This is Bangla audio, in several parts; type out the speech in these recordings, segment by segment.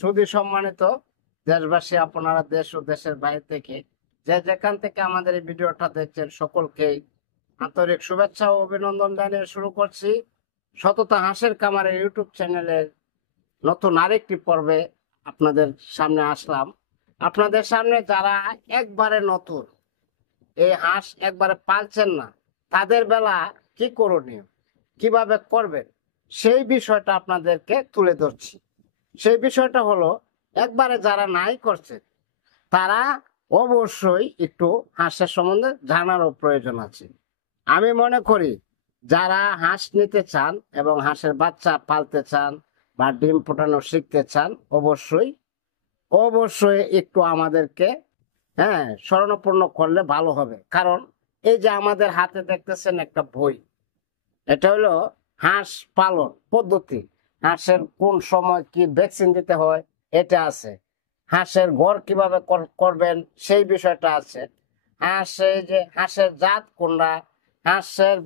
সুধী সম্মানিত দেশবাসী, আপনারা দেশ ও দেশের বাইরে থেকে যে যেখান থেকে আমাদের এই ভিডিওটা দেখছেন সকলকেই আন্তরিক শুভেচ্ছা ও অভিনন্দন জানিয়ে শুরু করছি সততা হাঁসের খামারের ইউটিউব চ্যানেলের নতুন আরেকটি পর্বে আপনাদের সামনে আসলাম। আপনাদের সামনে যারা একবারে নতুন এই হাঁস একবারে পালছেন না, তাদের বেলা কি করণীয়, কিভাবে করবেন, সেই বিষয়টা আপনাদেরকে তুলে ধরছি। সেই বিষয়টা হলো, একবারে যারা নাই করছে তারা অবশ্যই একটু হাঁসের সম্বন্ধে জানারও প্রয়োজন আছে। আমি মনে করি যারা হাঁস নিতে চান এবং হাঁসের বাচ্চা পালতে চান বা ডিম ফোটানো শিখতে চান, অবশ্যই অবশ্যই একটু আমাদেরকে শরণাপন্ন করলে ভালো হবে। কারণ এই যে আমাদের হাতে দেখতেছেন একটা বই, এটা হলো হাঁস পালন পদ্ধতি। হাঁসের কোন সময় কি ভ্যাকসিন দিতে হয় এটা আছে, হাঁসের ঘর কিভাবে করবেন সেই বিষয়টা আছে, হাঁসের জাত কোনটা, হাঁসের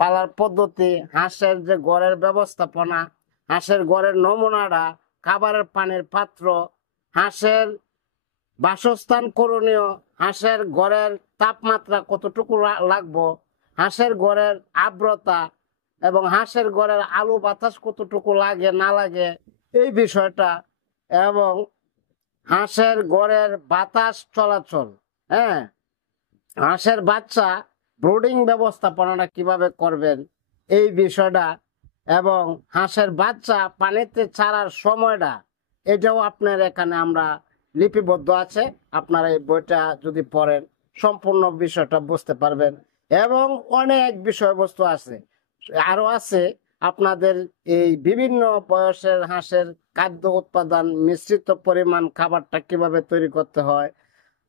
পালার পদ্ধতি, হাঁসের যে ঘরের ব্যবস্থাপনা, হাঁসের ঘরের নমুনাটা, খাবারের পানির পাত্র, হাঁসের বাসস্থান করণীয়, হাঁসের ঘরের তাপমাত্রা কতটুকু লাগবো, হাঁসের ঘরের আর্দ্রতা এবং হাঁসের ঘরের আলো বাতাস কতটুকু লাগে না লাগে এই বিষয়টা, এবং হাঁসের ঘরের বাতাস চলাচল, হাঁসের বাচ্চা ব্রুডিং ব্যবস্থাপনাটা কিভাবে করবেন এই বিষয়টা, এবং হাঁসের বাচ্চা পানিতে ছাড়ার সময়টা, এটাও আপনার এখানে আমরা লিপিবদ্ধ আছে। আপনারা এই বইটা যদি পড়েন সম্পূর্ণ বিষয়টা বুঝতে পারবেন। এবং অনেক বিষয়বস্তু আছে, আরো আছে আপনাদের এই বিভিন্ন বয়সের হাঁসের খাদ্য উৎপাদন, মিশ্রিত পরিমাণ খাবারটা কিভাবে তৈরি করতে হয়,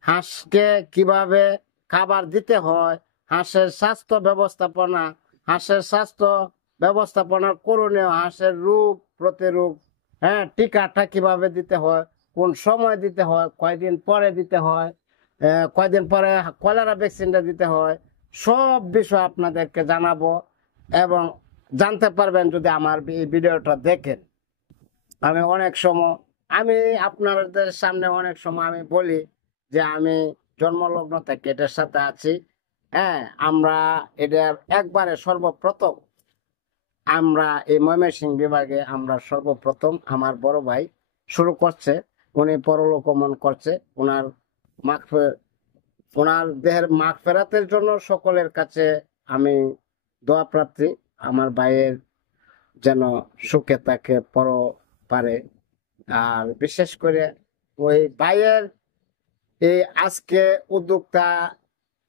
হাঁসকে কিভাবে খাবার দিতে হয়, হাঁসের স্বাস্থ্য ব্যবস্থাপনা, হাঁসের স্বাস্থ্য ব্যবস্থাপনার করণীয়, হাঁসের রোগ প্রতিরোধ, টিকাটা কিভাবে দিতে হয়, কোন সময় দিতে হয়, কয়দিন পরে দিতে হয়, কয়দিন পরে কলেরা ভ্যাকসিনটা দিতে হয়, সব বিষয় আপনাদেরকে জানাবো এবং জানতে পারবেন যদি আমার এই ভিডিওটা দেখেন। আমি অনেক সময় আপনাদের সামনে অনেক সময় আমি বলি যে আমি জন্মলগ্ন থেকে এটার সাথে আছি। আমরা এটার একবারে সর্বপ্রথম আমরা এই ময়মনসিংহ বিভাগে আমরা সর্বপ্রথম আমার বড় ভাই শুরু করছে, উনি পরলোক গমন করছে। ওনার দেহের মাগফিরাতের জন্য সকলের কাছে আমি দোয়া প্রার্থী, আমার ভাইয়ের যেন সুখে থাকে পারে। আর বিশেষ করে ওই ভাইয়ের এই আজকে উদ্যোক্তা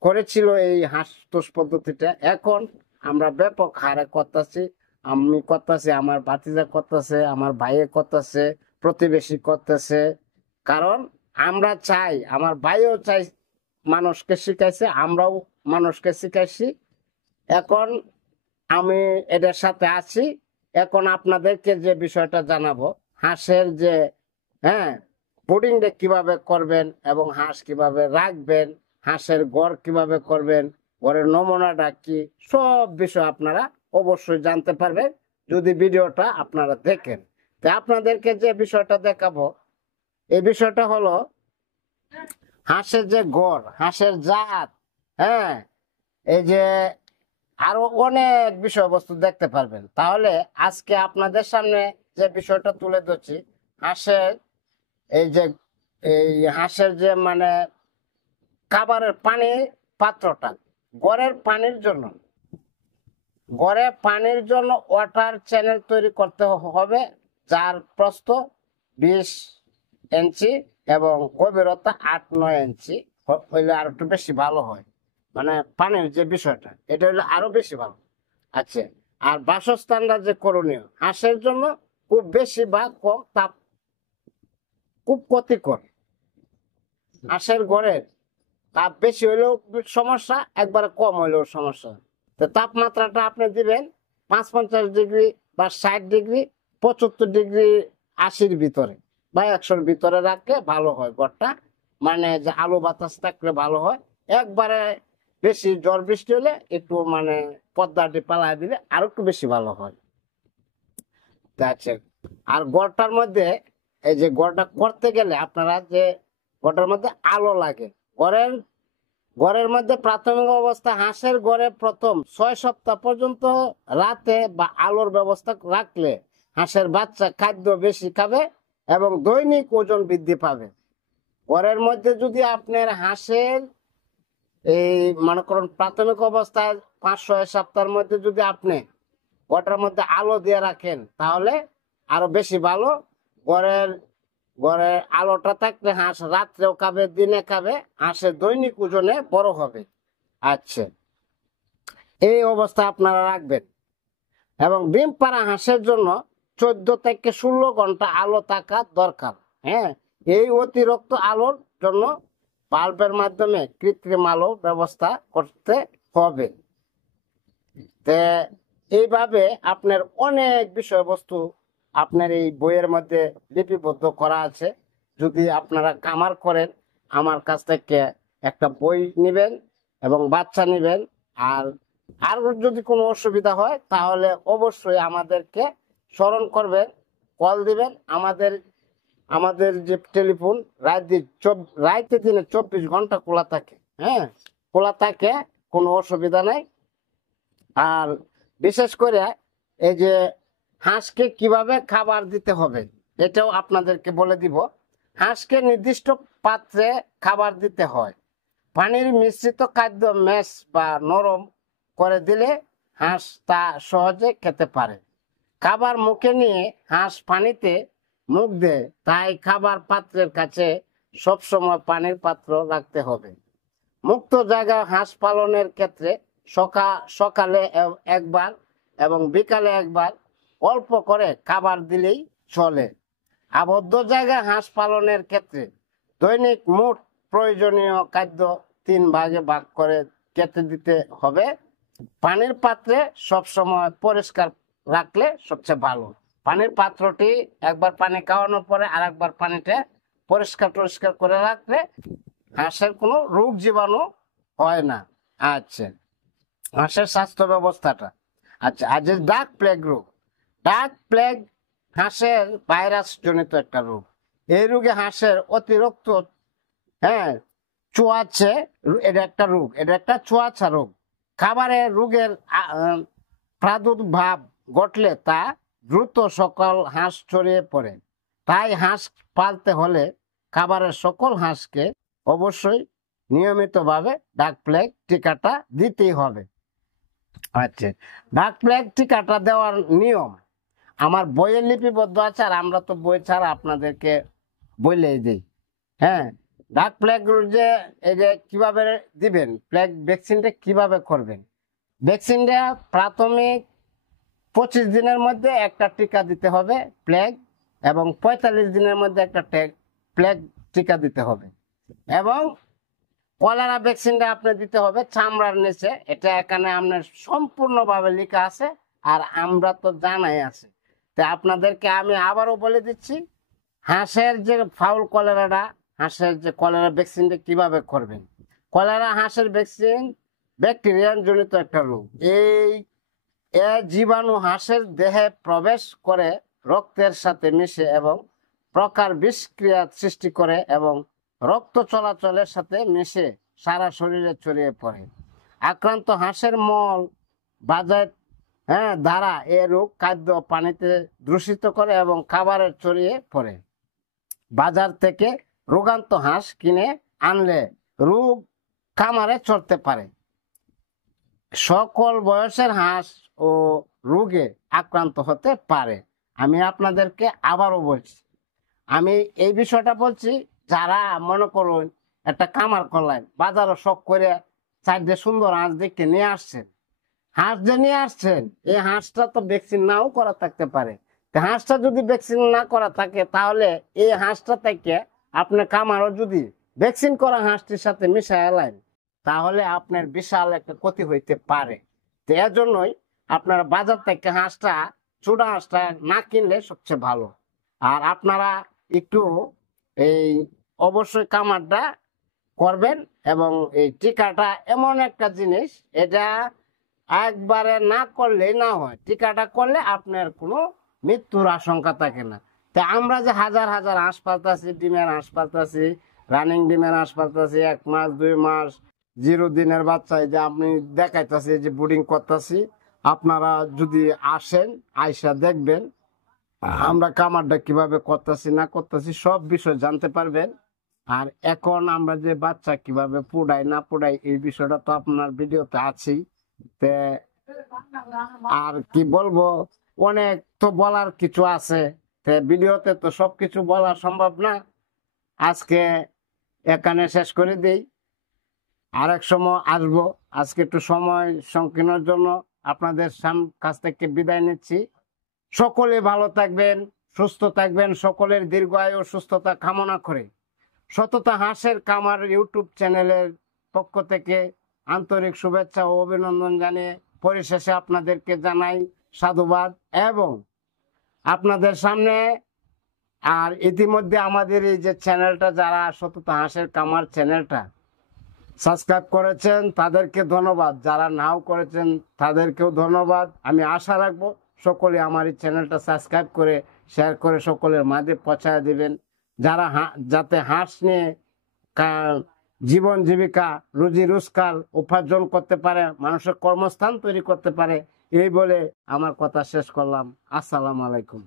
করেছিল এই হাঁস তোষ পদ্ধতিটা, এখন আমরা ব্যাপক হারে করতেছি। আমি করতেছি, আমার ভাতিজা করতেছে, আমার ভাইয়ে করতেছে, প্রতিবেশী করতেছে। কারণ আমরা চাই, আমার ভাইও চাই, মানুষকে শিখাইছে, আমরাও মানুষকে শিখাইছি। এখন আমি এটার সাথে আছি। এখন আপনাদেরকে যে বিষয়টা জানাবো, হাঁসের যে ব্রুডিংটা কিভাবে করবেন এবং হাঁস কিভাবে রাখবেন, হাঁসের ঘর কিভাবে করবেন, ঘরের নমুনাটা কি, সব বিষয় আপনারা অবশ্যই জানতে পারবেন যদি ভিডিওটা আপনারা দেখেন। তো আপনাদেরকে যে বিষয়টা দেখাবো, এই বিষয়টা হলো হাঁসের যে ঘর, হাঁসের জাত, এই যে আরো অনেক বিষয়বস্তু দেখতে পারবেন। তাহলে আজকে আপনাদের সামনে যে বিষয়টা তুলে ধরছি, হাঁসের যে মানে খাবারের পানি পাত্রটা, ঘরের পানির জন্য ওয়াটার চ্যানেল তৈরি করতে হবে, যার প্রস্থ 20 ইঞ্চি এবং গভীরতা 8-9 ইঞ্চি হইলে আর একটু বেশি ভালো হয়। মানে পানির যে বিষয়টা, এটা হলে আরো বেশি ভালো। আচ্ছা, আর বাসস্থানটা যে করণীয়, হাঁসের জন্য খুব বেশি বা কম তাপ খুব ক্ষতিকর। হাঁসের ঘরের তাপ বেশি হইলেও সমস্যা, একবারে কম হইলেও সমস্যা। তো তাপমাত্রাটা আপনি দিবেন 55 ডিগ্রি বা 60 ডিগ্রি, 75 ডিগ্রি 80-র ভিতরে বা 100-র ভিতরে রাখলে ভালো হয় ঘরটা, মানে যে আলো বাতাস থাকলে ভালো হয়। একবারে বেশি ঝড় বৃষ্টি হলে একটু মানে পর্দাটি পালায় দিলে আরো একটু বেশি ভালো হয়। আর ঘরটার মধ্যে এই যে ঘরটা করতে গেলে আপনারা যে ঘরটার মধ্যে আলো লাগে, ঘরের ঘরের মধ্যে প্রাথমিক অবস্থা হাঁসের ঘরে প্রথম 6 সপ্তাহ পর্যন্ত রাতে বা আলোর ব্যবস্থা রাখলে হাঁসের বাচ্চা খাদ্য বেশি খাবে এবং দৈনিক ওজন বৃদ্ধি পাবে। ঘরের মধ্যে যদি আপনার হাঁসের এই মনে করুন প্রাথমিক অবস্থায় 5-6 সপ্তাহের মধ্যে যদি আপনি ঘরটার মধ্যে আলো দিয়ে রাখেন তাহলে আরো বেশি ভালো। ঘরের ঘরের আলোটা থাকলে হাঁস রাত্রেও খাবে, দিনে খাবে, হাঁসের দৈনিক ওজনে বড় হবে। আচ্ছা, এই অবস্থা আপনারা রাখবেন। এবং ডিম পাড়া হাঁসের জন্য 14 থেকে 16 ঘন্টা আলো থাকা দরকার। হ্যাঁ, এই অতিরিক্ত আলোর জন্য বাল্বের মাধ্যমে কৃত্রিম আলো ব্যবস্থা করতে হবে। এইভাবে আপনার অনেক বিষয়বস্তু আপনার এই বইয়ের মধ্যে লিপিবদ্ধ করা আছে। যদি আপনারা খামার করেন আমার কাছ থেকে একটা বই নেবেন এবং বাচ্চা নেবেন। আর যদি কোনো অসুবিধা হয় তাহলে অবশ্যই আমাদেরকে স্মরণ করবেন, কল দিবেন। আমাদের যে টেলিফোন রাতে দিনে 24 ঘন্টা খোলা থাকে। হ্যাঁ, খোলা থাকে, কোনো অসুবিধা নাই। আর বিশেষ করে এই যে হাঁসকে কিভাবে খাবার দিতে হবে এটাও আপনাদেরকে বলে দিব। হাঁসকে নির্দিষ্ট পাত্রে খাবার দিতে হয়। পানির মিশ্রিত খাদ্য ম্যাশ বা নরম করে দিলে হাঁস তা সহজে খেতে পারে। খাবার মুখে নিয়ে হাঁস পানিতে মুখ দেয়, তাই খাবার পাত্রের কাছে সবসময় পানির পাত্র রাখতে হবে। মুক্ত জায়গায় হাঁস পালনের ক্ষেত্রে সকালে একবার এবং বিকালে একবার অল্প করে খাবার দিলেই চলে। আবদ্ধ জায়গায় হাঁস পালনের ক্ষেত্রে দৈনিক মোট প্রয়োজনীয় খাদ্য 3 ভাগে ভাগ করে কেটে দিতে হবে। পানির পাত্রে সবসময় পরিষ্কার রাখলে সবচেয়ে ভালো। পানির পাত্রটি একবার পানি খাওয়ানোর পরে আর একবার পানিটা পরিষ্কার করে রাখলে হাঁসের কোনো রোগ জীবাণু হয় না। আচ্ছা, হাঁসের স্বাস্থ্য ব্যবস্থাটা। আচ্ছা, আজ ডাক প্লেগ রোগ। ডাক প্লেগ হাঁসের ভাইরাস জনিত একটা রোগ। এই রোগে হাঁসের অতিরিক্ত চুয়াচ্ছে। এটা একটা রোগ, এটা একটা চুয়াচ্ছা রোগ। খাবারে রোগের প্রাদুর্ভাব ঘটলে তা দ্রুত সকল হাঁস ছড়িয়ে পড়ে। তাই হাঁস পালতে হলে খাবারের সকল হাঁসকে অবশ্যই নিয়মিতভাবে ডাক প্লেগ টিকাটা দিতেই হবে। আচ্ছা, ডাক প্লেগ টিকাটা দেওয়ার নিয়ম আমার বইয়ে লিপিবদ্ধ আছে, আর আমরা তো বই ছাড়া আপনাদেরকে বলেই দিই। হ্যাঁ, ডাক প্লেগ যে এই যে কিভাবে দিবেন, প্লেগ ভ্যাকসিনটা কিভাবে করবেন। ভ্যাকসিনটা প্রাথমিক 25 দিনের মধ্যে একটা টিকা দিতে হবে প্লেগ, এবং 45 দিনের মধ্যে একটা প্লেগ টিকা দিতে হবে। এবং কলেরা ভ্যাকসিনটা আপনি দিতে হবে চামড়ার নিচে। এটা এখানে আপনার সম্পূর্ণভাবে লেখা আছে, আর আমরা তো জানাই আছে। তো আপনাদেরকে আমি আবারও বলে দিচ্ছি, হাঁসের যে ফাউল কলেরাটা, হাঁসের যে কলেরা ভ্যাকসিনটা কিভাবে করবেন। কলেরা হাঁসের ভ্যাকসিন ব্যাকটেরিয়া জনিত একটা রোগ। এই জীবাণু হাঁসের দেহে প্রবেশ করে রক্তের সাথে মিশে এবং প্রকার বিষক্রিয়া সৃষ্টি করে এবং রক্ত চলাচলের সাথে মিশে সারা শরীরে ছড়িয়ে পড়ে। আক্রান্ত হাঁসের মল বাজার দ্বারা এ রোগ খাদ্য পানিতে দূষিত করে এবং খাবারে ছড়িয়ে পড়ে। বাজার থেকে রোগান্ত হাঁস কিনে আনলে রোগ খামারে ছড়তে পারে। সকল বয়সের হাঁস ও রোগে আক্রান্ত হতে পারে। আমি আপনাদেরকে আবারও বলছি, আমি এই বিষয়টা বলছি যারা মনে করুন একটা খামার করলেন, বাজারে শখ করে 4টে সুন্দর হাঁস দেখতে নিয়ে আসছেন। হাঁস যে নিয়ে আসছেন এই হাঁসটা তো ভ্যাকসিন নাও করা থাকতে পারে। হাঁসটা যদি ভ্যাকসিন না করা থাকে তাহলে এই হাঁসটা থেকে আপনার খামারও যদি ভ্যাকসিন করা হাঁসটির সাথে মিশাই এলেন তাহলে আপনার বিশাল একটা ক্ষতি হইতে পারে। তো এর জন্যই আপনারা বাজার থেকে ছোটা হাঁসটা না কিনলে সবচেয়ে ভালো। আর আপনারা একটু এই অবশ্যই খামারটা করবেন। এবং এই টিকাটা এমন একটা জিনিস, এটা একবারে না করলেই না হয়। টিকাটা করলে আপনার কোনো মৃত্যুর আশঙ্কা থাকে না। তা আমরা যে হাজার হাজার হাঁস পালতাছি, ডিমের হাঁস পালতাছি, রানিং ডিমের হাঁস পালতাছি, 1 মাস 2 মাস 0 দিনের বাচ্চা, এই যে আপনি দেখাইতাছি যে ব্রিডিং করতেছি, আপনারা যদি আসেন আইসা দেখবেন আমরা খামারটা কিভাবে করতেছি না করতেছি সব বিষয় জানতে পারবেন। আর এখন আমরা যে বাচ্চা কিভাবে পুড়াই না পুড়াই এই বিষয়টা তো আপনার ভিডিওতে আছেই। তে আর কি বলবো, অনেক তো বলার কিছু আছে, তে ভিডিওতে তো সবকিছু বলা সম্ভব না। আজকে এখানে শেষ করে দেই, আরেক সময় আসবো। আজকে একটু সময় সংকীর্ণের জন্য আপনাদের কাছ থেকে বিদায় নিচ্ছি। সকলে ভালো থাকবেন, সুস্থ থাকবেন, সকলের দীর্ঘায়ু সুস্থতা কামনা করে সততা হাঁসের খামার ইউটিউব চ্যানেলের পক্ষ থেকে আন্তরিক শুভেচ্ছা ও অভিনন্দন জানিয়ে পরিশেষে আপনাদেরকে জানাই সাধুবাদ। এবং আপনাদের সামনে আর ইতিমধ্যে আমাদের এই যে চ্যানেলটা, যারা সততা হাঁসের খামার চ্যানেলটা সাবস্ক্রাইব করেছেন তাদেরকে ধন্যবাদ, যারা নাও করেছেন তাদেরকেও ধন্যবাদ। আমি আশা রাখবো সকলে আমার এই চ্যানেলটা সাবস্ক্রাইব করে শেয়ার করে সকলের মাঝে পৌঁছায় দিবেন, যারা যাতে হাঁস নিয়ে জীবন জীবিকা রুজি রোজগার উপার্জন করতে পারে, মানুষের কর্মস্থান তৈরি করতে পারে। এই বলে আমার কথা শেষ করলাম। আসসালামু আলাইকুম।